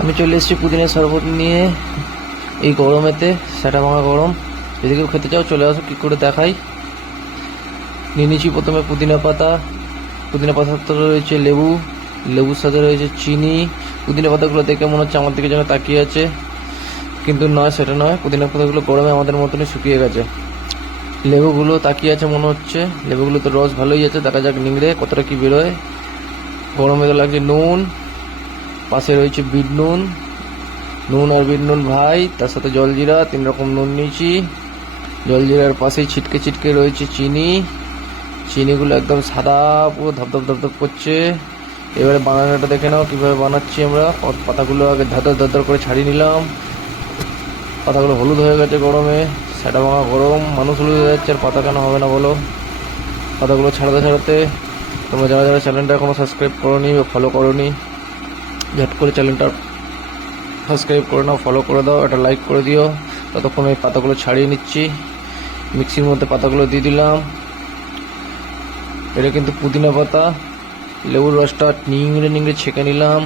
আমি চলে এসেছি পুদিনার শরবত নিয়ে এই গরমেতে, সেটা ভাঙা গরম। যদি কেউ খেতে চাও চলে আসো, কী করে দেখাই। নিয়ে নিচ্ছি প্রথমে পুদিনা পাতাতে রয়েছে লেবু, লেবুর সাথে রয়েছে চিনি। পুদিনা পাতাগুলো দেখে মনে হচ্ছে আমার দিকে যেন তাকিয়ে আছে, কিন্তু নয়, সেটা নয়। পুদিনা পাতাগুলো গরমে আমাদের মতনই শুকিয়ে গেছে। লেবুগুলো তাকিয়ে আছে মনে হচ্ছে, লেবুগুলো তো রস ভালোই আছে, দেখা যাক নিংড়ে কতটা কি বেরোয়। গরমে তো লাগছে নুন, পাশে রয়েছে বিট নুন, নুন আর বিট নুন ভাই, তার সাথে জলজিরা, 3 রকম নুন নিয়েছি। জলজিরার পাশেই ছিটকে ছিটকে রয়েছে চিনি, চিনিগুলো একদম সাদা, পুরো ধপধপ ধপধপ করছে। এবারে বানানোটা দেখে নাও কীভাবে বানাচ্ছি আমরা। পাতাগুলো আগে ধার করে ছাড়িয়ে নিলাম। পাতাগুলো হলুদ হয়ে গেছে গরমে, সেটা ভাঙা গরম, মানুষ হলুদ হয়ে যাচ্ছে, আর পাতা কেন হবে না বলো। পাতাগুলো ছাড়াতে তোমরা যারা যারা চ্যানেলটা এখনও সাবস্ক্রাইব করোনি বা ফলো করোনি, ঝট করে চ্যানেলটা সাবস্ক্রাইব করে নাও, ফলো করে দাও, একটা লাইক করে দিও। ততক্ষণ এই পাতাগুলো ছাড়িয়ে নিচ্ছি। মিক্সির মধ্যে পাতাগুলো দিয়ে দিলাম। এটা কিন্তু পুদিনা পাতা। লেবুর রসটা নিংড়ে ছেঁকে নিলাম,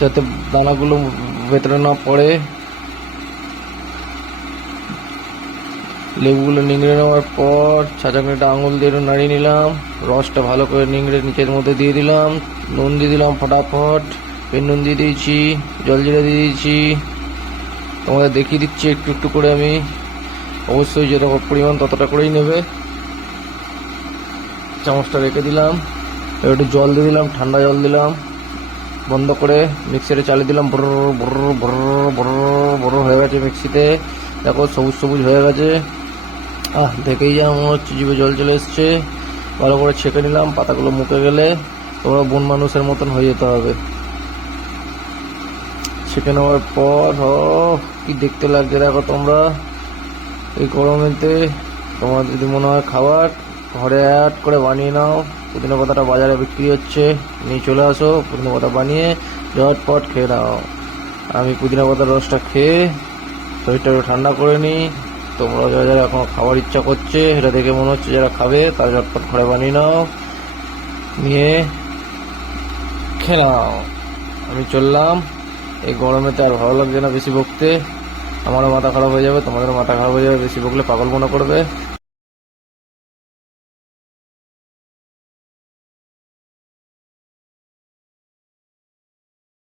যাতে দানাগুলো ভেতরে না পড়ে। লেবুগুলো নিংড়ে নেওয়ার পর ছাঁচাকনিটা আঙুল দিয়ে নাড়িয়ে নিলাম। রসটা ভালো করে নিংড়ে নিচের মধ্যে দিয়ে দিলাম। নুন দিয়ে দিলাম ফটাফট, পেন নুন দিয়ে দিয়েছি, জলজিরা দিয়ে দিয়েছি। তোমাদের দেখিয়ে দিচ্ছি একটু একটু করে আমি। অবশ্যই যেটা পরিমাণ ততটা করেই নেবে। চামচটা রেখে দিলাম। এবার একটু জল দিয়ে দিলাম, ঠান্ডা জল দিলাম। বন্ধ করে মিক্সারে চালিয়ে দিলাম। বড় বড় বড় বড় বড় হয়ে গেছে মিক্সিতে, দেখো সবুজ সবুজ হয়ে গেছে। দেখেই যেন মনে হচ্ছে জিভে জল চলে এসছে। ভালো করে ছেঁকে নিলাম। পাতাগুলো মুখে গেলে তোমরা বন মানুষের মতন হয়ে যেতে হবে। ছেঁকে নেওয়ার পর কি দেখতে লাগছে দেখো তোমরা। এই গরমেতে তোমার যদি মনে হয় খাবার, ঘরে অ্যাড করে বানিয়ে নাও। পুদিনা পাতাটা বাজারে বিক্রি হচ্ছে, নিয়ে চলে আসো, পুদিনা পাতা বানিয়ে ঝটপট খেয়ে নাও। আমি পুদিনা পাতার রসটা খেয়ে শরীরটা ঠান্ডা করে নিই। তোমরা যারা যারা এখন খাবার ইচ্ছা করছে, সেটা দেখে মনে হচ্ছে যারা খাবে তারা ঝটপট ঘরে বানিয়ে নাও, নিয়ে খেয়ে নাও। আমি চললাম। এই গরমেতে আর ভালো লাগছে না বেশি বকতে। আমারও মাথা খারাপ হয়ে যাবে, তোমাদেরও মাথা খারাপ হয়ে যাবে, বেশি বকলে পাগল মনে করবে।